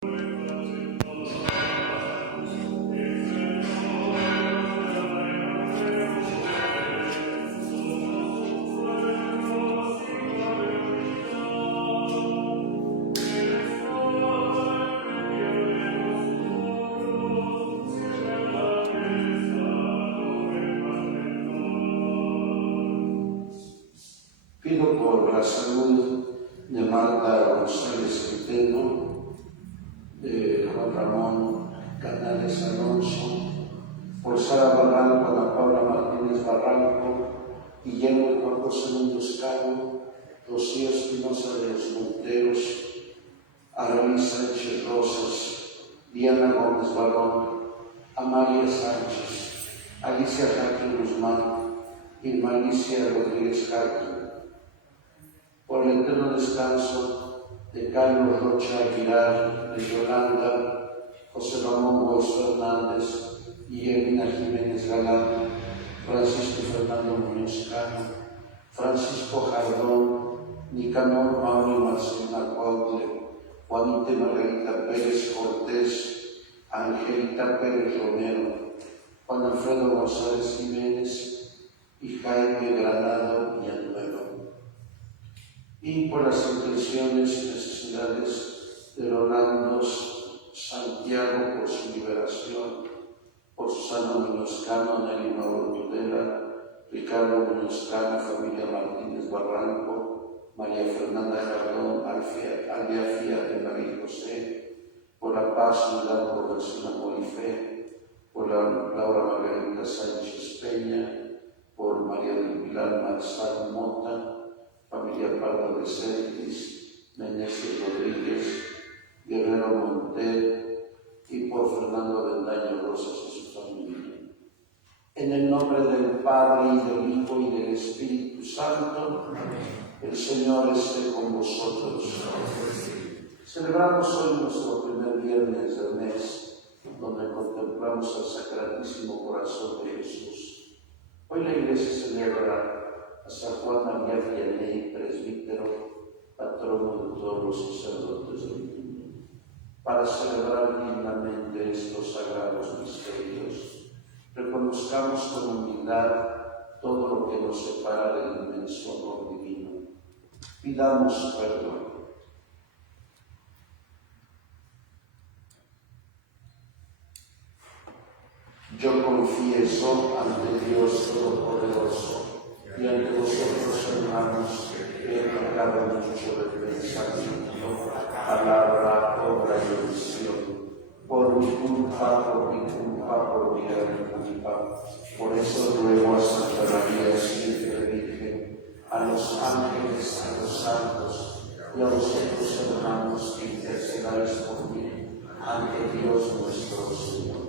Pido por la salud de Marta González Quintero, de Juan Ramón Canales Alonso, por Sara Barranco, Ana Paula Martínez Barranco, Guillermo Juan José Núñez Cano, Rocío Espinosa de los Monteros, Araí Sánchez Rosas, Diana Gómez Barón, Amalia Sánchez, Alicia Jaque Guzmán, Irma Alicia Rodríguez Jaque, por el eterno descanso de Carlos Rocha Aguilar, de Yolanda, José Ramón Boix Fernández, Guillermina Jiménez Galán, Francisco Fernando Muñoz Cano, Francisco Jardón, Nicanor Mauri Marcelina Cuautle, Juanita Margarita Pérez Cortés, Angelita Pérez Romero, Juan Alfredo González Jiménez y Jaime Granado Villanueva. Y por las intenciones y necesidades de Rolando Santiago por su liberación, por Susana Muñoz Cano, Nelly Mauro Tudela, Ricardo Muñoz Cano, familia Martínez Barranco, María Fernanda Jardón, Albia Fía de María José, por la paz, unidad, corrección, amor y fe, por Laura Margarita Sánchez Peña, por María del Pilar Marzal Mota, familia Pardo de Cetis, Meneses Rodríguez, Guerrero Montel y por Fernando Bendaño Rosas y su familia. En el nombre del Padre, y del Hijo, y del Espíritu Santo, el Señor esté con vosotros. Celebramos hoy nuestro primer viernes del mes, donde contemplamos al Sacratísimo Corazón de Jesús. Hoy la Iglesia celebra a San Juan María Vianney, presbítero, patrono de todos los sacerdotes del mundo. Para celebrar dignamente estos sagrados misterios, reconozcamos con humildad todo lo que nos separa del inmenso amor divino. Pidamos perdón. Yo confieso ante Dios Todopoderoso y ante vosotros, hermanos, que he pecado mucho de pensamiento, palabra, obra y omisión, por mi culpa, por mi gran culpa. Por eso ruego a Santa María, siempre Virgen, a los ángeles, a los santos y a vosotros, hermanos, que intercedáis por mí ante Dios nuestro Señor.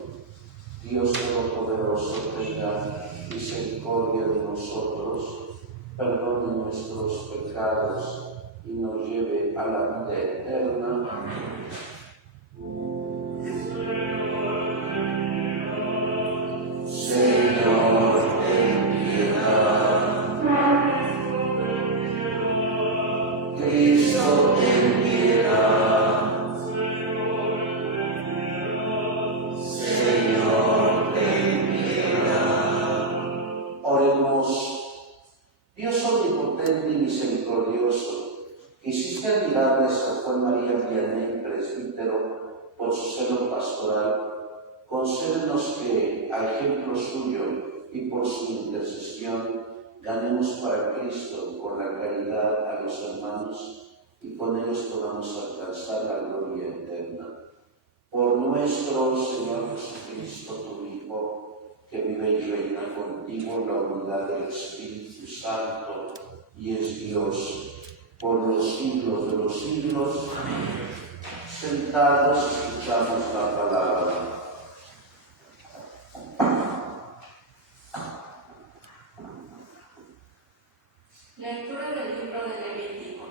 Dios Todopoderoso, tenga misericordia de nosotros, perdone nuestros pecados y nos lleve a la vida eterna. Amén. Señor, ten piedad. Cristo, ten piedad. Dios omnipotente y misericordioso, que hiciste admirable a San Juan María Vianney, presbítero, por su celo pastoral, concédenos que, a ejemplo suyo y por su intercesión, ganemos para Cristo con la caridad a los hermanos y con ellos podamos alcanzar la gloria eterna. Por nuestro Señor Jesucristo, tu Hijo, que vive y reina contigo en la unidad del Espíritu Santo y es Dios por los siglos de los siglos. Amén. Sentados escuchamos la palabra. Lectura del libro de Levítico.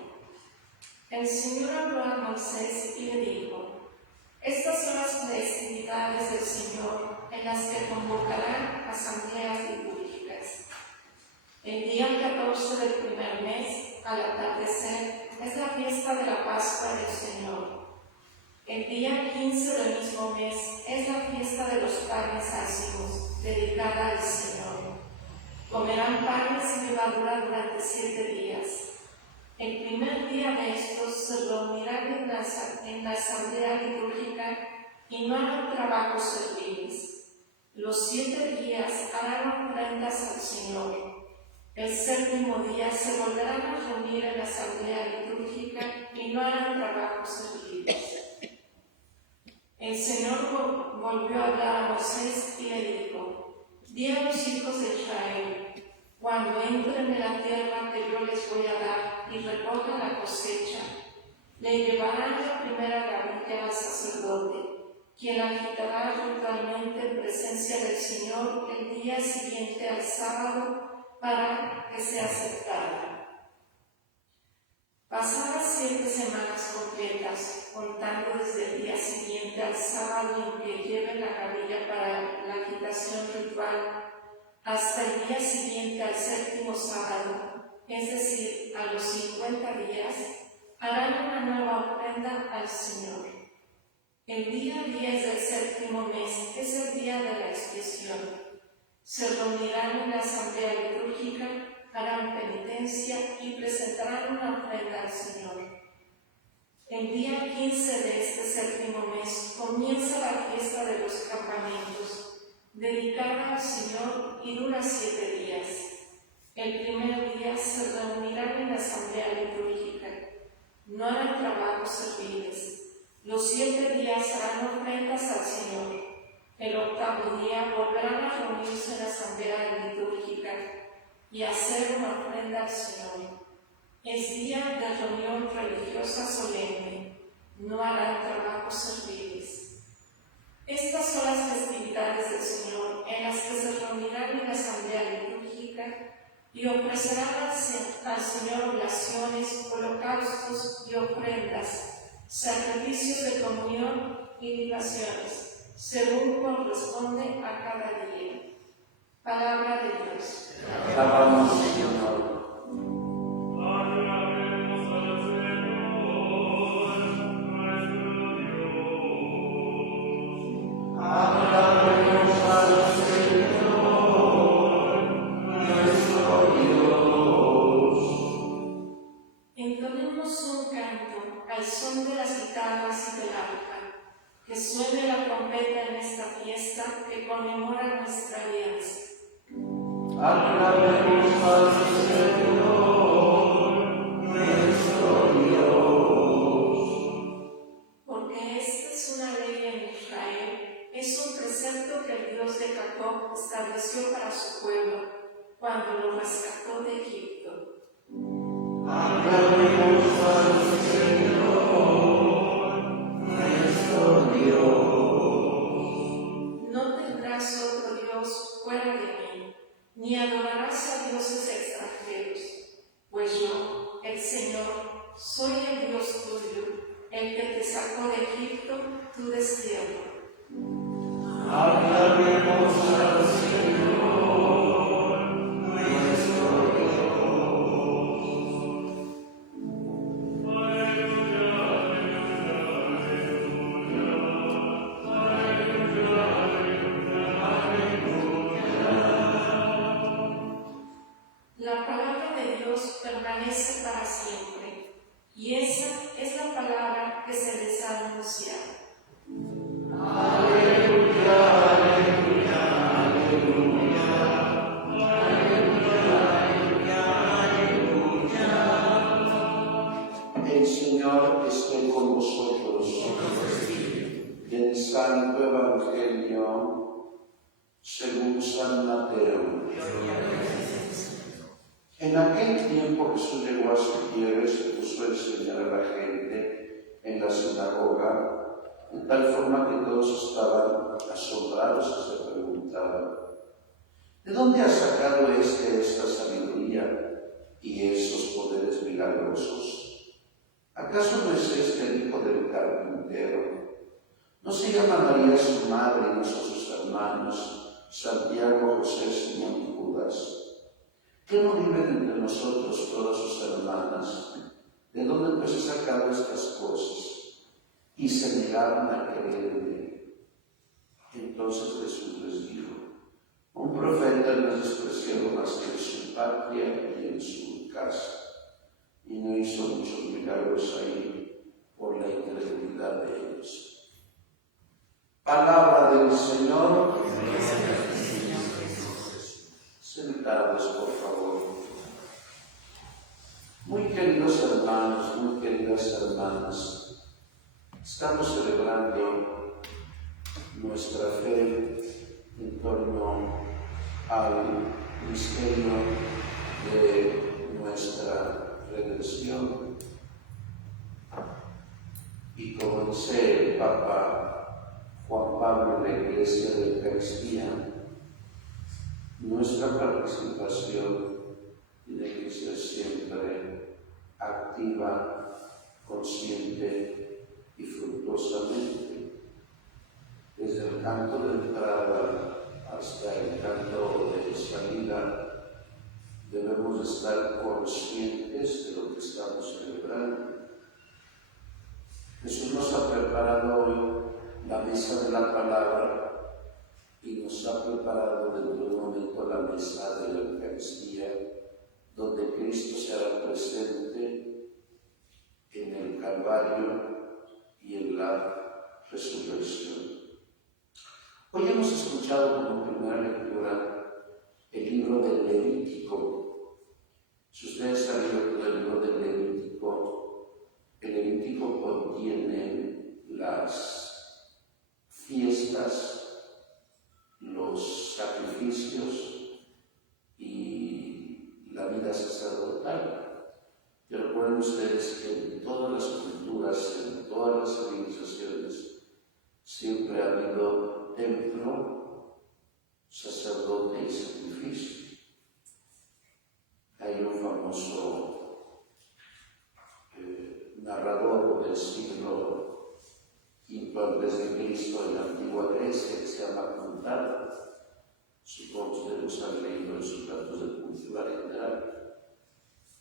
El Señor habló a Moisés y le dijo: estas son las festividades del Señor en las que convocarán asambleas litúrgicas. El día 14 del primer mes, al atardecer, es la fiesta de la Pascua del Señor. El día 15 del mismo mes es la fiesta de los panes ácimos, dedicada al Señor. Comerán panes sin levadura durante 7 días. El primer día de estos se reunirán en la asamblea litúrgica y no harán trabajos serviles. Los 7 días harán ofrendas al Señor. El 7º día se volverán a reunir en la asamblea litúrgica y no harán trabajos serviles. El Señor volvió a hablar a Moisés y le dijo: di a los hijos de Israel, cuando entren en la tierra que yo les voy a dar y recojan la cosecha, le llevarán la primera gavilla al sacerdote, quien la agitará ritualmente en presencia del Señor el día siguiente al sábado para que sea aceptada. Pasadas 7 semanas completas, contando desde el día siguiente al sábado en que lleven la gavilla para la agitación ritual, hasta el día siguiente al 7º sábado, es decir, a los 50 días, harán una nueva ofrenda al Señor. El día 10 del 7º mes es el día de la expiación. Se reunirán en la asamblea litúrgica, harán penitencia y presentarán una ofrenda al Señor. El día 15 de este 7º mes comienza la fiesta de los campamentos, dedicada al Señor y dura 7 días. El primer día se reunirán en la asamblea litúrgica. No harán trabajos serviles. Los 7 días harán ofrendas al Señor. El 8º día volverán a reunirse en la asamblea litúrgica y hacer una ofrenda al Señor. Es día de reunión religiosa solemne. No harán trabajos serviles. Estas son las festividades del Señor en las que se reunirán en la asamblea litúrgica y ofrecerán al Señor oblaciones, holocaustos y ofrendas, sacrificios de comunión y libaciones, según corresponde a cada día. Palabra de Dios. Alabamos, Señor. Entonemos un canto al son de las guitarras y del arpa, que suene la trompeta en esta fiesta que conmemora nuestra alianza. Alabemos al Señor, nuestro Dios. Porque esta es una ley en Israel, es un precepto que el Dios de Jacob estableció para su pueblo, cuando lo rescató de Egipto. Alabemos al Señor, nuestro Dios. No tendrás otro Dios fuera de mí, ni adorarás a dioses extranjeros, pues yo, el Señor, soy el Dios tuyo, el que te sacó de Egipto, tu destierro. Alabemos al Señor, nuestro Dios. La palabra de Dios permanece para siempre, y esa es la palabra que se les ha anunciado. Aleluya, aleluya, aleluya, aleluya, aleluya, aleluya. El Señor esté con vosotros. Del Santo Evangelio según San Mateo. En aquel tiempo Jesús llegó a su tierra y se puso a enseñar a la gente en la sinagoga, de tal forma que todos estaban asombrados y se preguntaban: ¿de dónde ha sacado esta sabiduría y esos poderes milagrosos? ¿Acaso no es este el hijo del carpintero? ¿No se llama María su madre y no son sus hermanos, Santiago, José, Simón y Judas? ¿Qué no viven entre nosotros todas sus hermanas? ¿De dónde pues he sacado estas cosas? y se negaban a creer en él. Entonces Jesús les dijo: un profeta no es despreciado más que en su patria y en su casa. Y no hizo muchos milagros ahí por la incredulidad de ellos. Palabra del Señor. Sentados, por favor. Muy queridos hermanos, muy queridas hermanas, estamos celebrando nuestra fe en torno al misterio de nuestra redención. Y como dice el Papa Juan Pablo en la Iglesia de Eucaristía, nuestra participación tiene que ser siempre activa, consciente y fructuosamente. Desde el canto de entrada hasta el canto de salida, debemos estar conscientes de lo que estamos celebrando. Jesús nos ha preparado hoy la mesa de la palabra y nos ha preparado dentro de un momento la mesa de la Eucaristía, donde Cristo se hará presente en el Calvario y en la resurrección. Hoy hemos escuchado como primera lectura el libro del Levítico. Si ustedes han leído el libro del Levítico, el Levítico contiene las fiestas, los sacrificios y la vida sacerdotal. Y recuerden ustedes que en todas las culturas, en todas las civilizaciones, siempre ha habido templo, sacerdote y sacrificio. Hay un famoso narrador del siglo V a.C. en la antigua Grecia que se llama Plutarco. Supongo que ustedes los han leído en sus datos de cultura general.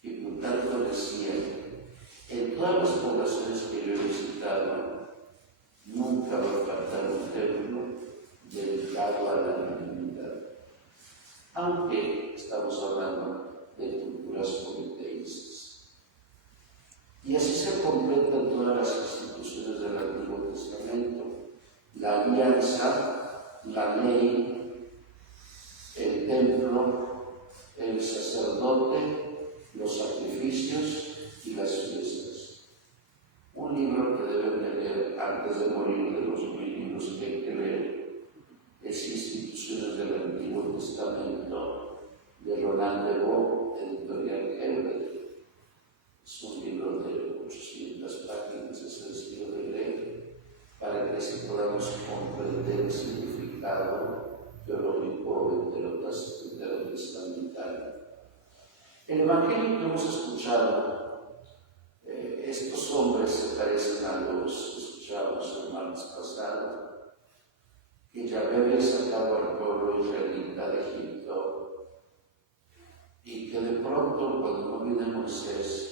Y Plutarco decía: en todas las poblaciones que yo he visitado, nunca va a faltar un templo dedicado a la divinidad. Aunque estamos hablando de culturas politeístas. Y así se completan todas las instituciones del Antiguo Testamento: la alianza, la ley, el templo, el sacerdote, los sacrificios y las fiestas. Un libro que deben de leer antes de morir, de los 1000 libros que hay que leer, es Instituciones del Antiguo Testamento, de Roland de Vaux, editorial Hebert. Es un libro de 800 páginas, es sencillo de leer, para que así podamos comprender el significado teológico veterotestamentario. El Evangelio que hemos escuchado, estos hombres se parecen a los que escuchábamos el martes pasado, que Yahvé había sacado al pueblo israelita de Egipto, y que de pronto, cuando no viene Moisés,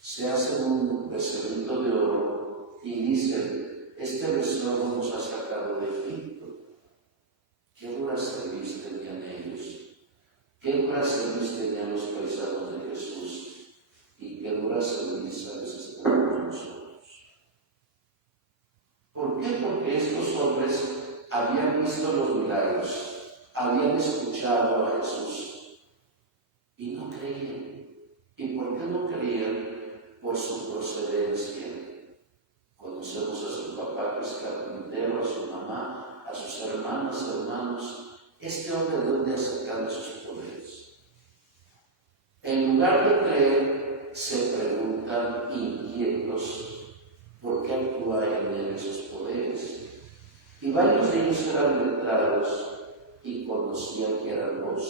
se hacen un becerrito de oro y dicen: este becerro nos ha sacado de Egipto. ¿Qué dura cerviz tenían ellos? ¿Qué dura cerviz tenían los paisanos de Jesús? ¿Y qué dura cerviz a veces tenemos nosotros? ¿Por qué? Porque estos hombres habían visto los milagros, habían escuchado a Jesús y no creían. ¿Y por qué no creían? Por su procedencia. Conocemos a su papá, que es carpintero, a su mamá, a sus hermanos. Este hombre, ¿de dónde ha sacado sus poderes? En lugar de creer, se preguntan inquietos por qué actúa en él esos poderes. Y varios de ellos eran letrados y conocían que eran los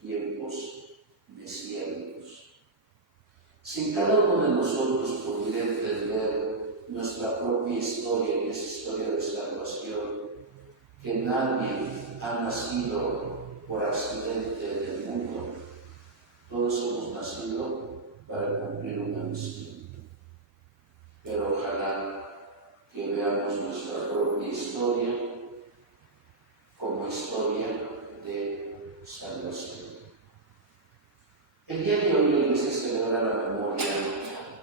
tiempos mesiánicos. Si cada uno de nosotros pudiera entender nuestra propia historia, que es historia de salvación, que nadie ha nacido por accidente en el mundo, todos hemos nacido para cumplir una misión. Pero ojalá que veamos nuestra propia historia como historia de salvación. El día de hoy la Iglesia celebra la memoria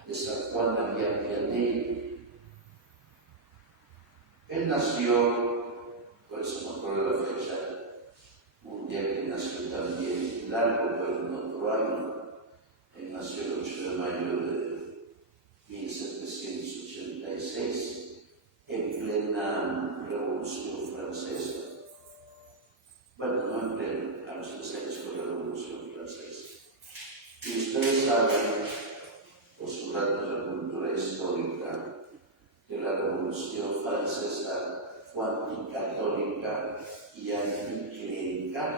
de San Juan María Vianney. Él nació, por eso me acuerdo la fecha, un día que nació también largo, pero en otro año. Él nació el 8 de mayo de 1786, en plena Revolución Francesa. Bueno, no en plena, a los 3 años fue la Revolución Francesa. Y ustedes saben, por sus datos de la cultura histórica, que la Revolución Francesa fue anticatólica y anticlerical,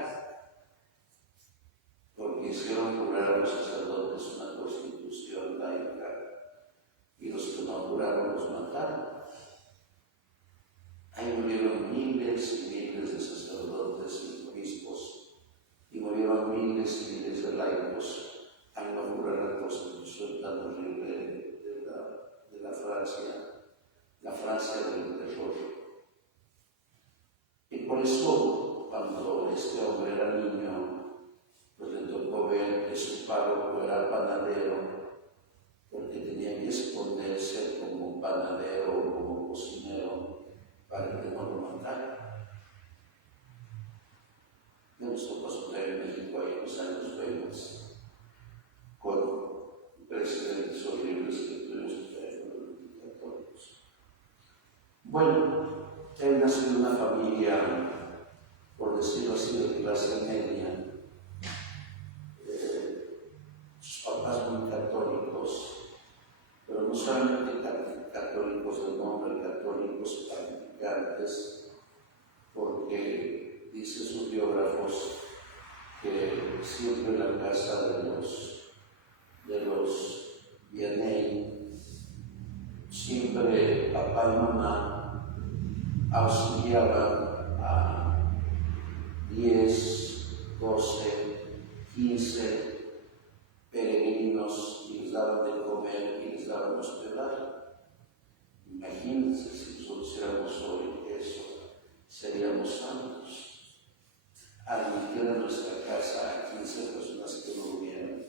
porque hicieron jurar a los sacerdotes una constitución laica y los que no juraron los mataron. Ahí murieron miles y miles de sacerdotes y obispos, y murieron miles y miles de laicos al no jurar la constitución tan horrible de la Francia del terror. Y por eso, cuando este hombre era niño, pues le tocó ver que su párroco era panadero, porque tenía que esconderse como panadero o como cocinero para que no lo mataran. Esto pasó en México ahí en los años 20, con precedentes horribles que tuvimos que traer con los católicos. Bueno, él nació en una familia, por decirlo así, de clase media. Sus papás muy católicos, pero no solamente católicos de nombre, católicos practicantes, porque dicen sus biógrafos que siempre en la casa de los Vianney, siempre papá y mamá auxiliaban a 10, 12, 15 peregrinos y les daban de comer y les daban hospedaje. Imagínense si nosotros hiciéramos hoy eso, seríamos santos. Admitir a nuestra casa a 15 personas que no hubieran.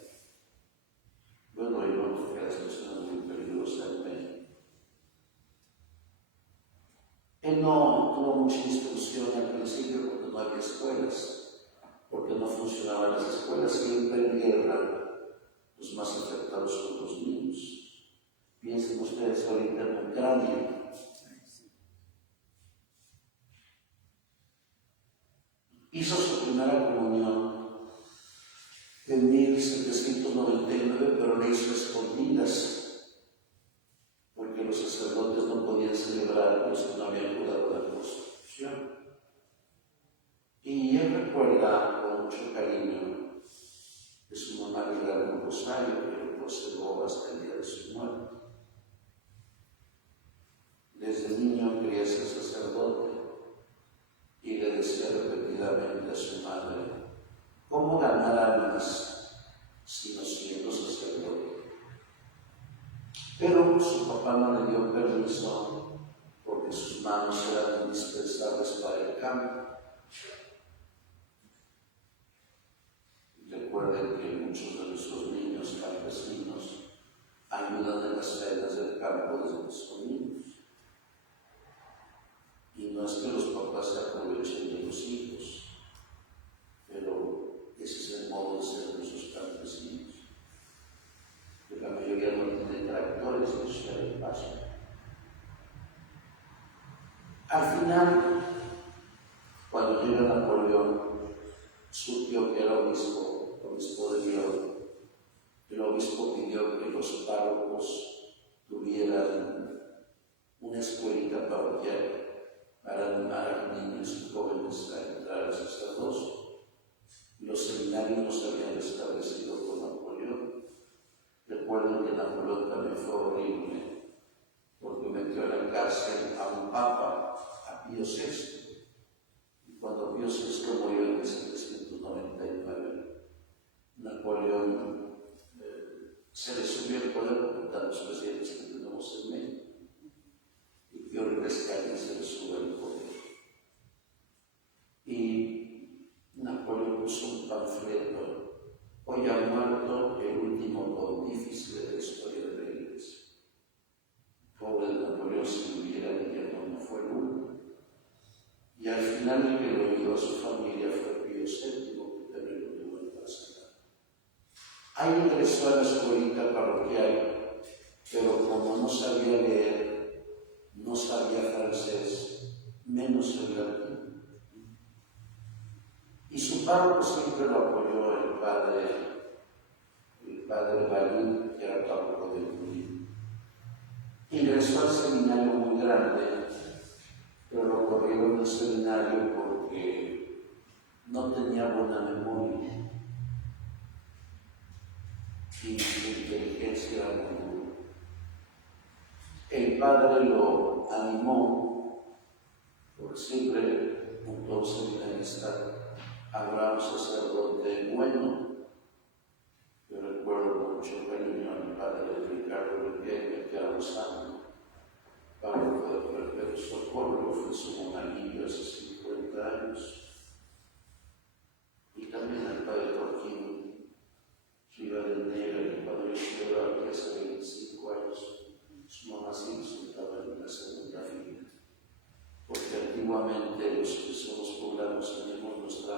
Bueno, hoy vamos a las personas muy peligrosas en México. Él no tuvo mucha instrucción al principio porque no había escuelas, porque no funcionaban las escuelas. Siempre en guerra, los más afectados son los niños. Piensen ustedes ahorita en Ucrania. Hizo su primera comunión en 1799, pero la hizo a escondidas, porque los sacerdotes no podían celebrar los que no habían jurado la Constitución. Y él recuerda con mucho cariño que su mamá le regaló un rosario que lo conservó hasta el día de su muerte. Desde niño quería ser sacerdote y le decía repetidamente a su madre: ¿cómo ganar almas si no siendo sacerdote? Pero su papá no le dio permiso porque sus manos eran indispensables para el campo. Recuerden que muchos de nuestros niños campesinos ayudan en las faenas del campo desde que son niños. Y no es que los papás se aprovechen de los hijos, pero ese es el modo de ser de nuestros campesinos. Que la mayoría no tiene tractores ni echar el paso. Al final, cuando llega Napoleón, su tío que era obispo de León, el obispo pidió que los párrocos tuvieran una escuelita parroquial para animar a niños y jóvenes a entrar al sacerdocio. Los seminarios no se habían establecido con Napoleón. Recuerden que Napoleón también fue horrible, porque metió en la cárcel a un papa, a Pío VI. Y cuando Pío VI murió en 1799, Napoleón se le subió el poder con tantos presidentes que tenemos en México. Y Pío final el que lo ayudó a su familia fue Pío VII, que también lo tuvo encarcelado. Ahí ingresó a la escuelita parroquial, pero como no sabía leer, no sabía francés, menos el latín. Y su párroco siempre lo apoyó, el padre Balín, que era párroco de Turín. Ingresó al seminario muy grande, pero lo corrieron del seminario porque no tenía buena memoria y su inteligencia era muy dura. El padre lo animó, porque siempre junto a un seminarista habrá un sacerdote bueno. Yo recuerdo con mucho cariño a mi padre Ricardo Riquelme, que era un santo. Pablo fue de Perpetuo Socorro, fue su monaguillo hace 50 años. Y también al padre Joaquín Rivadeneira, que cuando yo celebraba aquí hace 25 años, su mamá sí resultaba en la segunda fila. Porque antiguamente los que somos poblanos teníamos nuestra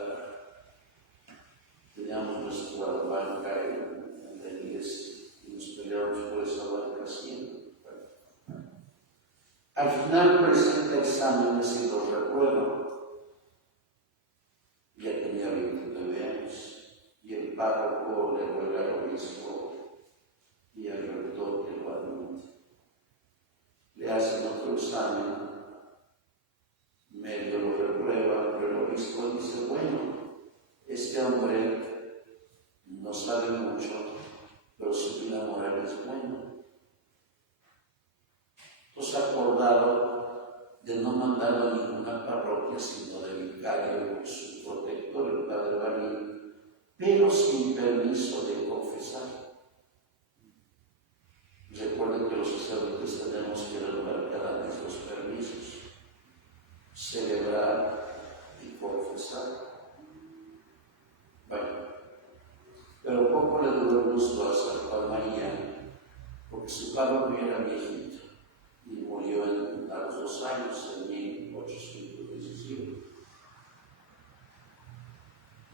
banca en la iglesia y nos peleábamos por esa banca siempre. Al final presenta exámenes y los reprueba. Ya tenía 29 años y el párroco le ruega al obispo y al rector que lo admite. Le hacen otro examen, medio lo reprueba, pero el obispo dice, bueno, este hombre no sabe mucho, pero su vida moral es buena. Entonces acordado de no mandarlo a ninguna parroquia, sino de vicario con su protector, el padre Balín, pero sin permiso de confesar. Recuerden que los sacerdotes tenemos que renovar cada mes los permisos, celebrar y confesar. Bueno, pero poco le duró el gusto a San Juan María, porque su párroco era viejito y murió a los 2 años, en 1817.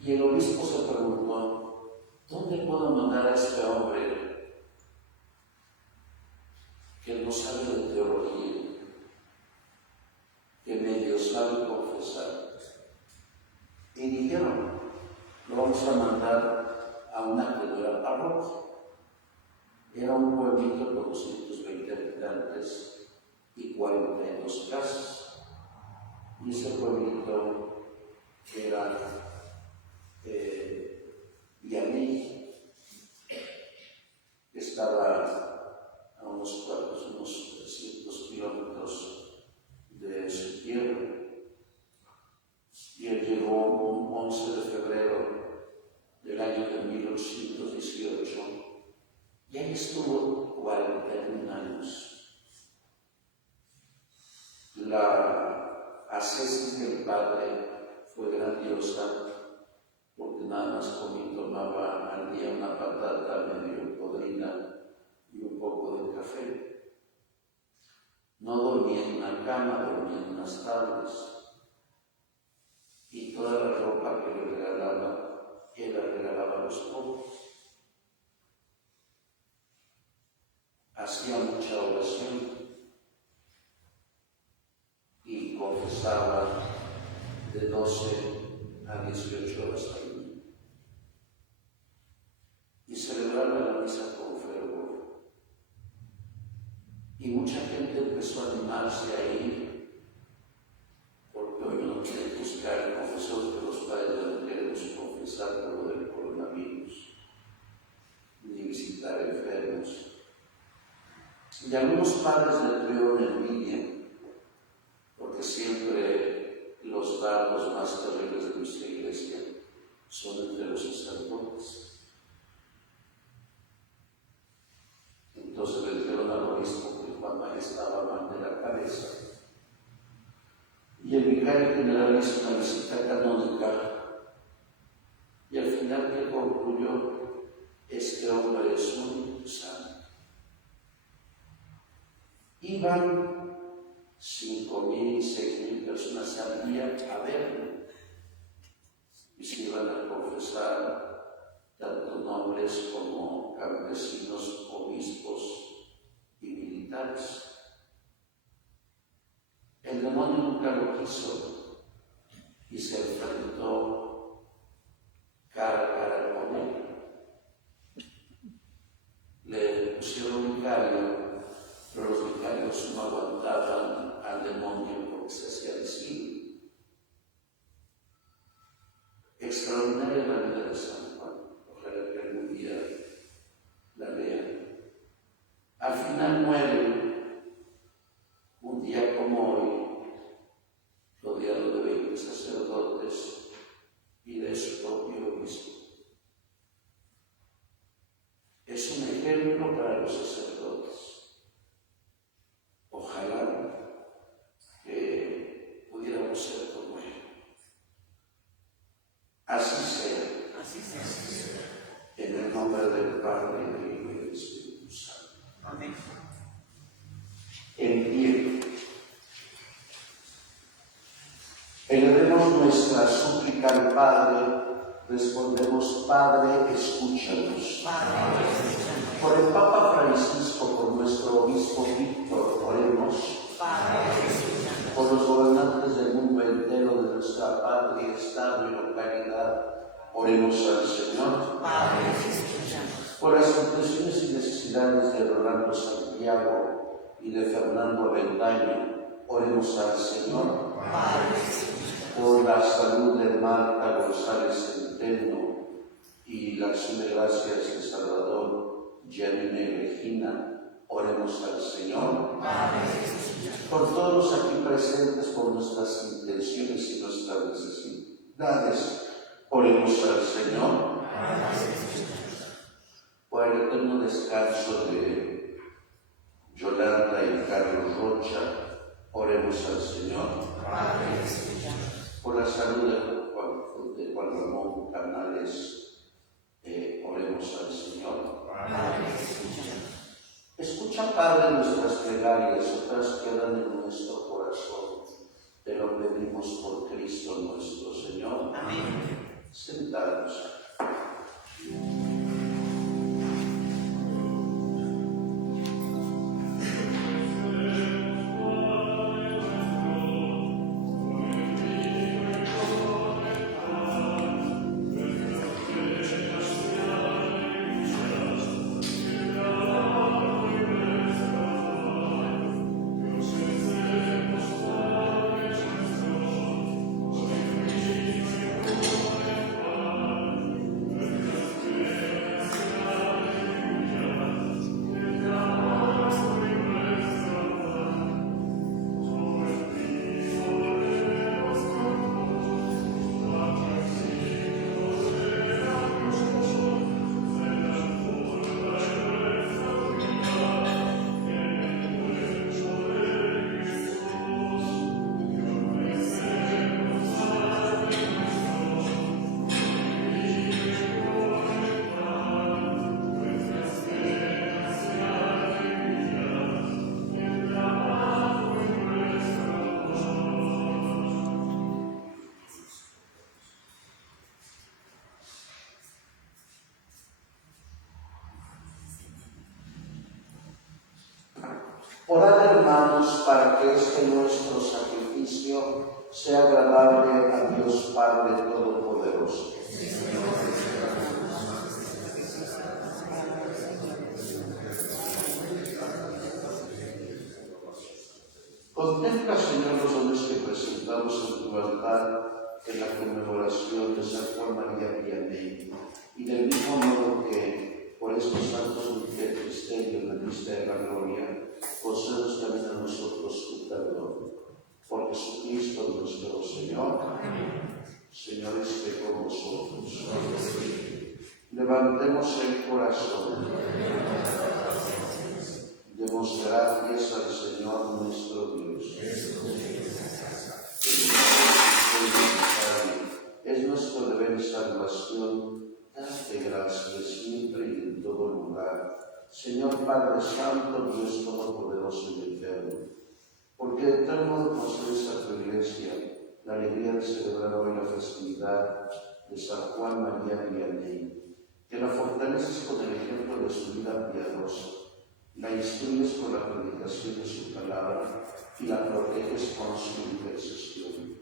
Y el obispo se preguntó, ¿dónde puedo mandar a este hombre que no sabe de teología, que medio sabe confesar? Y dijeron, lo vamos a mandar a una que no era parroquia. Era un pueblito con 220 habitantes y 42 casas. Y ese pueblito era Viamey, que estaba a unos 300 kilómetros de su tierra. Y él llegó un 11 de febrero del año de 1818 y ahí estuvo 41 años. La ascesis del padre fue grandiosa porque nada más comía y tomaba al día una patata medio podrida y un poco de café. No dormía en una cama, dormía en unas tablas. Y toda la ropa que le regalaba, él la regalaba a los pobres. Hacía mucha oración y confesaba de 12 a 18 horas al día. Y celebraba la misa con fervor. Y mucha gente empezó a animarse a ir, porque hoy no quieren buscar confesores, que los padres no queremos confesar por lo del coronavirus, ni visitar enfermos. Y algunos padres le tuvieron envidia, porque siempre los dardos más terribles de nuestra iglesia son entre los sacerdotes. Entonces le dijeron al obispo que Juan María estaba mal de la cabeza. Y el vicario general hizo una visita canónica y al final que concluyó, este hombre es un santo. Iban 5.000, 6.000 personas al día a verlo. Y se iban a confesar tanto nobles como campesinos, obispos y militares. El demonio nunca lo quiso y se enfrentó cara a cara con él. Le pusieron vicario, pero los vicarios no aguantaban al demonio porque se hacía visible. Extraordinaria la vida de San Juan, ojalá que algún día la lean. Al final muere un día como hoy, rodeado de 20 sacerdotes y de su propio obispo. Es un ejemplo para los sacerdotes. Ojalá que pudiéramos ser como él. Así sea. Así sea. En el nombre del Padre, del Hijo y del Espíritu Santo. Amén. En pie. Elevemos nuestra súplica al Padre. Respondemos: Padre, escúchanos. Padre, escúchanos. Por el Papa Francisco, por nuestro obispo Víctor, oremos. Padre, escúchanos. Por los gobernantes del mundo entero, de nuestra patria, estado y localidad, oremos al Señor. Padre, escúchanos. Por las intenciones y necesidades de Rolando Santiago y de Fernando Avendaño, oremos al Señor. Padre, escúchanos. Por la salud de Marta González Centeno y la acción de gracias de Salvador, Janine y Regina, oremos al Señor. Padre, escúchanos. Por todos los aquí presentes, por nuestras intenciones y nuestras necesidades, oremos al Señor. Por el eterno descanso de Yolanda y Carlos Rocha, oremos al Señor. Padre, escúchanos. Por la salud de Juan Ramón Canales, oremos al Señor. Padre, escúchanos. Escucha, Padre, nuestras plegarias, otras quedan en nuestro corazón. Te lo pedimos por Cristo nuestro Señor. Amén. Sentados. Orad, hermanos, para que este nuestro sacrificio sea agradable a Dios Padre Todopoderoso. Contempla, Señor, los dones que presentamos en tu altar en la conmemoración de San Juan María Vianney, y del mismo modo que por estos santos misterios de la vista de la gloria, concedes también a nosotros tu perdón. Por Jesucristo nuestro Señor. Señor, esté con vosotros. Levantemos el corazón. Demos gracias al Señor nuestro Dios. Es nuestro deber y salvación darte gracias siempre y en todo lugar. Señor Padre Santo, Dios Todopoderoso y Eterno, porque de tal modo concede a tu Iglesia la alegría de celebrar hoy la festividad de San Juan María Vianney, que la fortaleces con el ejemplo de su vida piadosa, la instruyes con la predicación de su palabra y la proteges con su intercesión.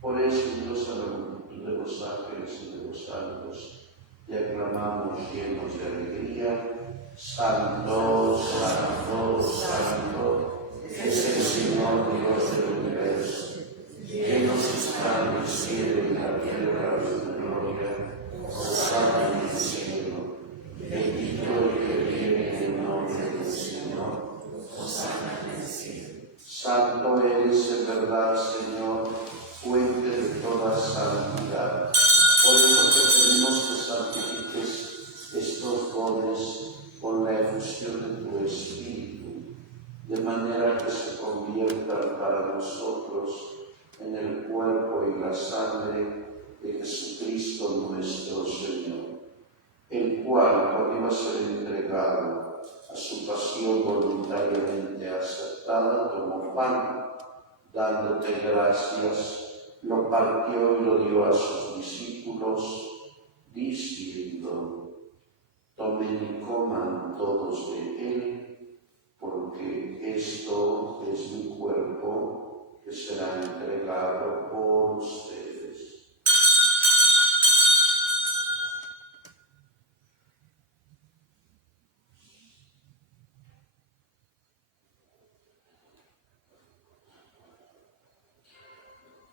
Por eso, unidos a la multitud de los ángeles y de los santos, te aclamamos llenos de alegría: Santo, Santo, Santo, es el Señor Dios del universo. Llenos están el cielo y la tierra de tu gloria. Hosana en el cielo. Bendito el que viene en nombre del Señor. Hosana en el cielo. Santo eres en verdad, Señor, fuente de toda santidad. Por eso te pedimos que santifiques estos dones con la efusión de tu Espíritu, de manera que se conviertan para nosotros en el cuerpo y la sangre de Jesucristo nuestro Señor, el cual, cuando iba a ser entregado a su pasión voluntariamente aceptada, tomó pan, dándote gracias, lo partió y lo dio a sus discípulos, diciendo: tomen y coman todos de él, porque esto es mi cuerpo, que será entregado por ustedes.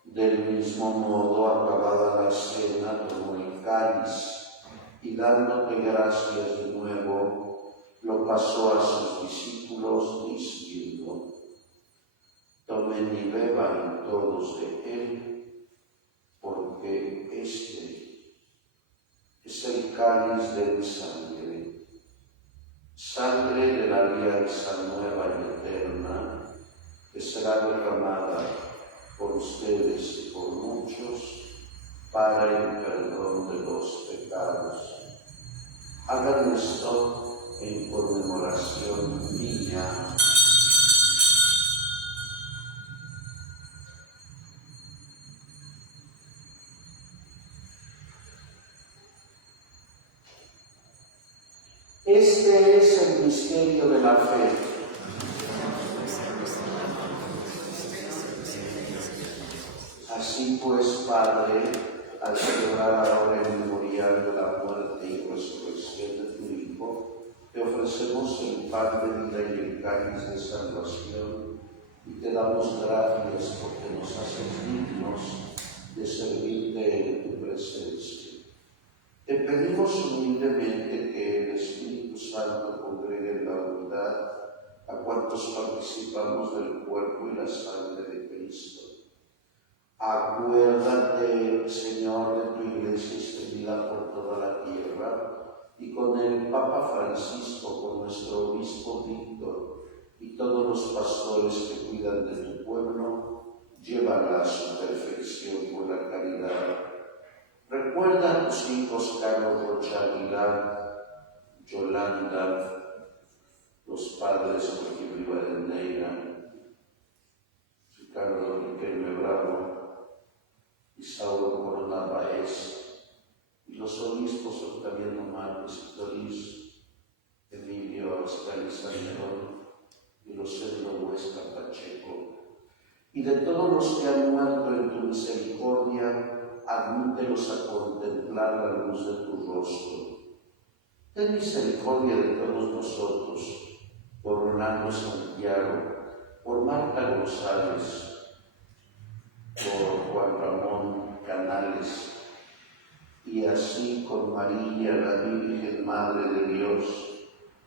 Del mismo modo, acabada la cena, tomó el cáliz y, dándote gracias de nuevo, lo pasó a sus discípulos, diciendo: tomen y beban todos de él, porque este es el cáliz de mi sangre, sangre de la alianza nueva y eterna, que será derramada por ustedes y por muchos para el perdón de los pecados. Hagan esto en conmemoración mía. Este es el misterio de la fe. Así pues, Padre, al celebrar ahora el memorial de la muerte y resurrección de tu Hijo, te ofrecemos el pan de vida y el cáliz de salvación, y te damos gracias porque nos haces dignos de servirte en tu presencia. Te pedimos humildemente que el Espíritu Santo congregue en la unidad a cuantos participamos del cuerpo y la sangre de Cristo. Acuérdate, Señor, de tu Iglesia extendida por toda la tierra, y con el Papa Francisco, con nuestro Obispo Víctor, y todos los pastores que cuidan de tu pueblo, llévala a su perfección por la caridad. Recuerda a tus hijos Carlos Rocha Aguilar, Yolanda, los padres Joaquín Rivadeneira, Ricardo Riquelme Bravo, Isauro Corona Baez, y los obispos Octaviano Márquez y Torís, Emilio Auscaliza Nerón y Rosendo Huesca Pacheco, y de todos los que han muerto en tu misericordia, admítelos a contemplar la luz de tu rostro. Ten misericordia de todos nosotros, por Rolando Santiago, por Marta González, por Juan Ramón Canales, y así con María, la Virgen Madre de Dios,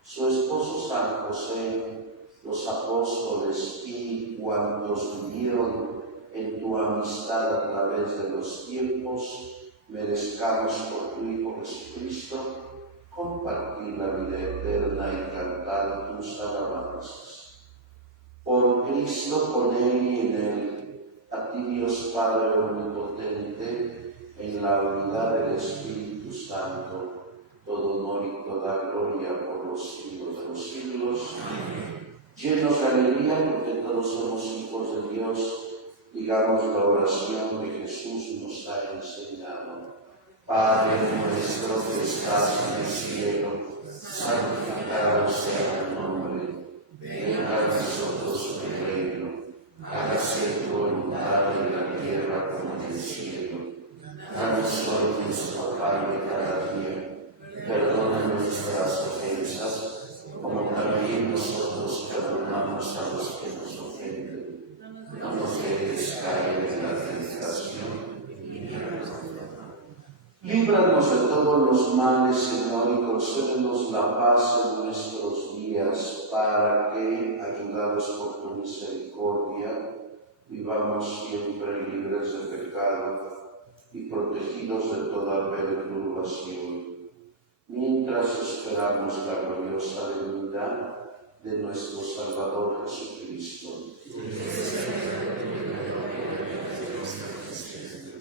su esposo San José, los apóstoles y cuantos vivieron en tu amistad a través de los tiempos, merezcamos por tu Hijo Jesucristo compartir la vida eterna y cantar tus alabanzas. Por Cristo, con Él y en Él, a ti Dios Padre Omnipotente, en la unidad del Espíritu Santo, todo honor y toda gloria por los siglos de los siglos. Llenos de alegría porque todos somos hijos de Dios, digamos la oración que Jesús nos ha enseñado. Padre nuestro que estás en el cielo, santificado sea tu nombre. Venga a nosotros tu reino. Hágase tu voluntad en la tierra como en el cielo. Danos hoy nuestro pan de cada día. Perdona nuestras ofensas, como también nosotros perdonamos a los que nos ofenden. No nos dejes caer en la tentación y líbranos del mal. Líbranos de todos los males, Señor, y concédenos la paz en nuestros días, para que, ayudados por tu misericordia, vivamos siempre libres de pecado y protegidos de toda perturbación, mientras esperamos la gloriosa venida de nuestro Salvador Jesucristo.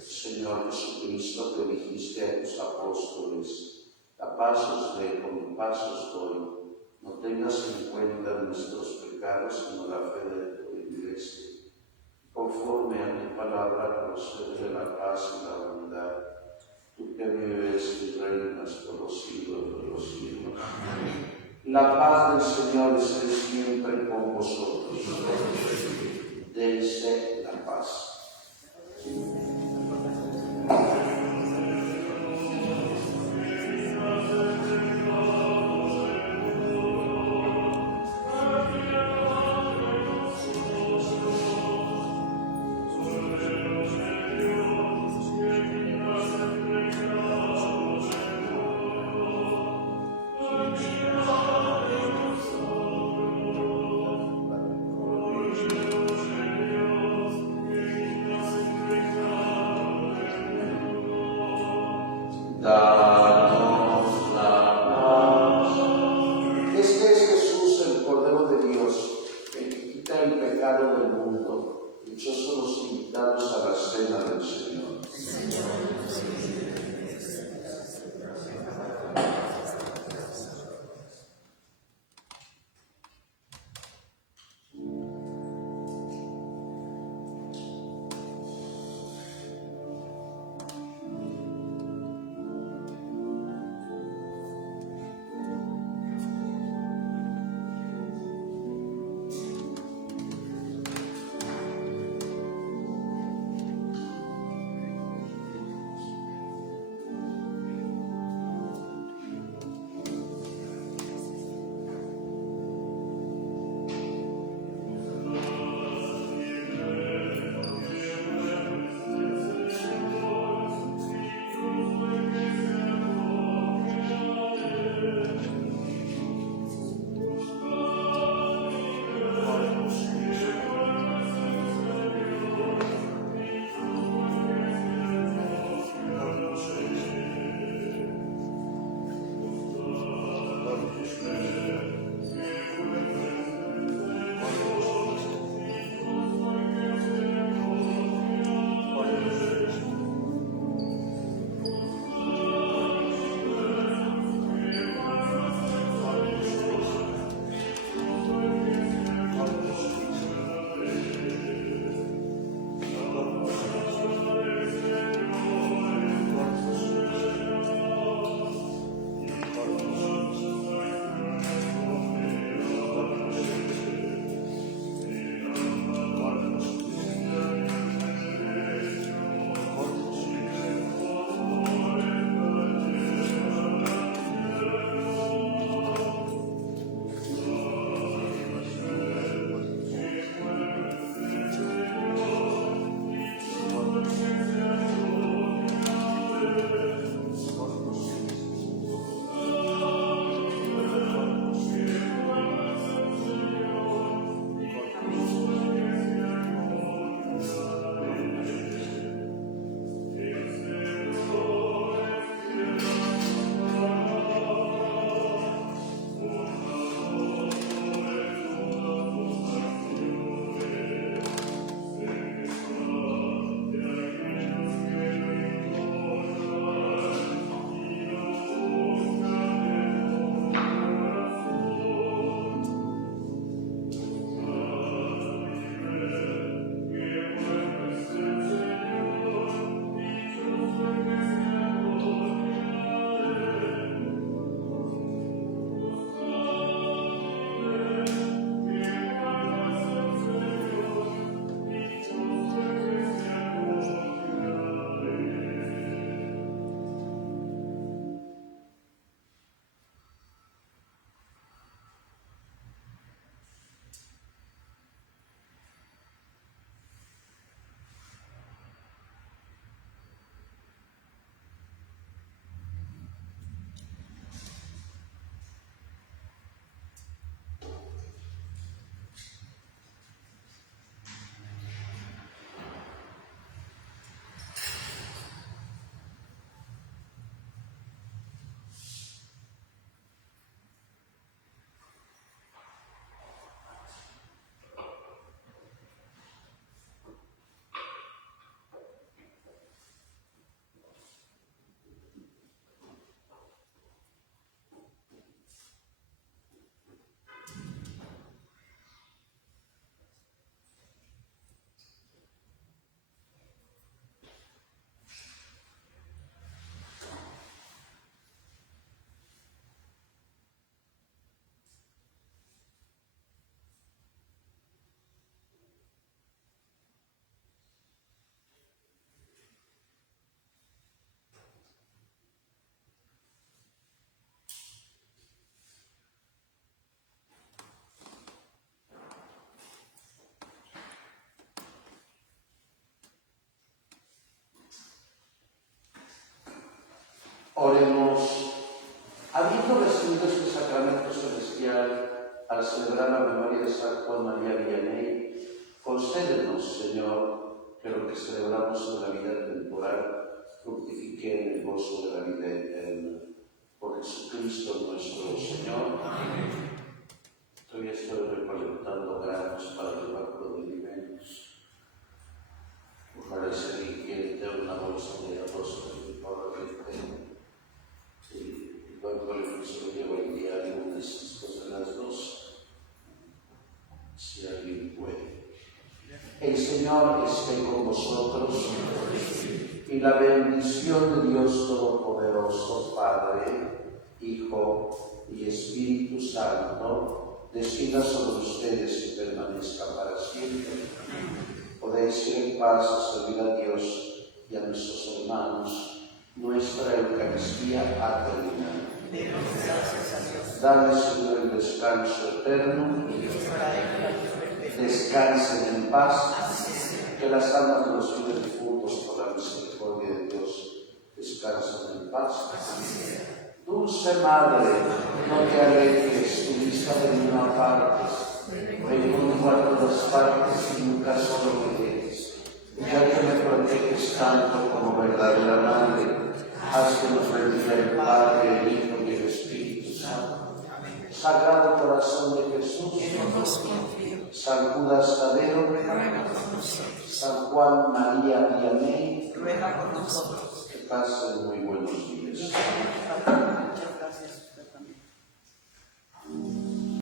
Señor Jesucristo, que dijiste a tus apóstoles: a paz os dejo, mi paz os doy. No tengas en cuenta nuestros pecados, sino la fe de tu Iglesia. Conforme a tu palabra, concede la paz y la unidad. Tú que vives y reinas por los siglos de los siglos. Amén. La paz del Señor esté siempre con vosotros. Dense la paz. Oremos. Habiendo recibido este sacramento celestial al celebrar la memoria de San Juan María Vianney, concédenos, Señor, que lo que celebramos en la vida temporal fructifique en el gozo de la vida eterna. Por Jesucristo nuestro Señor. Amén. Todavía estoy recolectando granos para el báculo de alimentos. Ojalá se requiere una bolsa de arroz para el tengo. Y luego se lo llevo el día lunes después de las 12, si alguien puede. El Señor esté con vosotros y la bendición de Dios Todopoderoso, Padre, Hijo y Espíritu Santo, descienda sobre ustedes y permanezca para siempre. Podéis ir en paz a servir a Dios y a nuestros hermanos. Nuestra Eucaristía ha terminado. Demos gracias a Dios. Dale, Señor, el descanso eterno. Descansen en paz. Que las almas de los fieles difuntos, por la misericordia de Dios, descansen en paz. Dulce Madre, no te alejes, tu vista de ninguna parte. Ven conmigo a todas partes y nunca solo me dejes. Ya que me proteges tanto como verdadera Madre, haz que nos bendiga el Padre, el Hijo y el Espíritu Santo. Sagrado Corazón de Jesús, San Judas Tadeo, San Juan María Vianney, Ruega por nosotros. que pasen muy buenos días.